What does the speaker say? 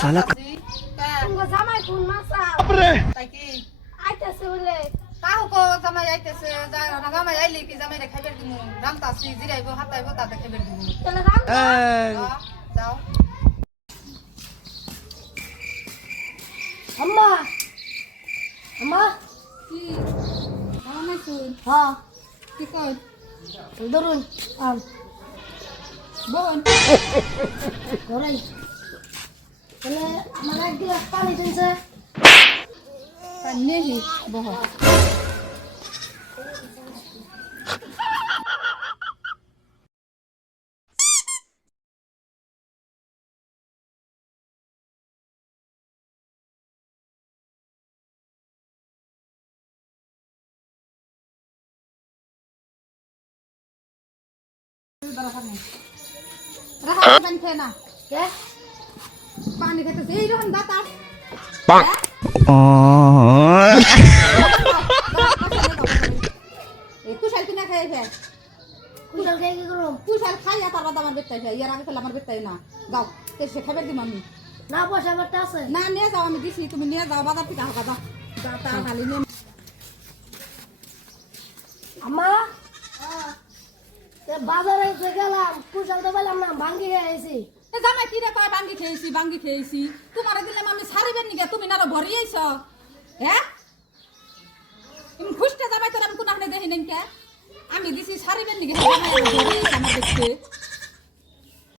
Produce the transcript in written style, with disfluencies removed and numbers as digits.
साला तुमको জামাই কোন মাসা তাই কি আইতাছে বলে কাহু কো জামাই আইতেছে জামাই আইলে কি জামাই খাইবে দিমু রামতাছি জিরাইবো হাতাইবো তাতে খাইবে দিমু তাহলে রাম যাও আম্মা আম্মা কি জামাই শুন হ্যাঁ কি কই ধরুন বোন ঘরে তাহলে আমার এক গ্লাস পানি দিনছে নেহি বহ রাখা পানি খেয়ে না কে পানি খেতে এইরকম দাঁত কুশাল কিনা খাই ফের কুশাল কে কি করব কুশাল খাইয়া তার বাদ আমার বেটাই খাই ইয়ার আগে খেলে আমার বেটাই না যাও সে খাবার দিম আমি না পয়সা বাড়তে আছে না নিয়ে যাও আমি দিছি তুমি নিয়ে যাও বাজার থেকে হাঁকা যাও যা তা খালি নিয়ে আম্মা বাজারে গেলাম কুশাল তো পেলাম না ভাঙ্গি গেছি জামাই কি রে কয় বাঙ্গি খেয়েছি তোমার দিলাম আমি ছাড়িবেন নিকে তুমি না ভরি আইছ হ্যাঁ তুমি খুঁজতে যাবাই তোর আমি কোন দেখি নেন কে আমি দিছি ছাড়িবেন নিকে আমার দেখতে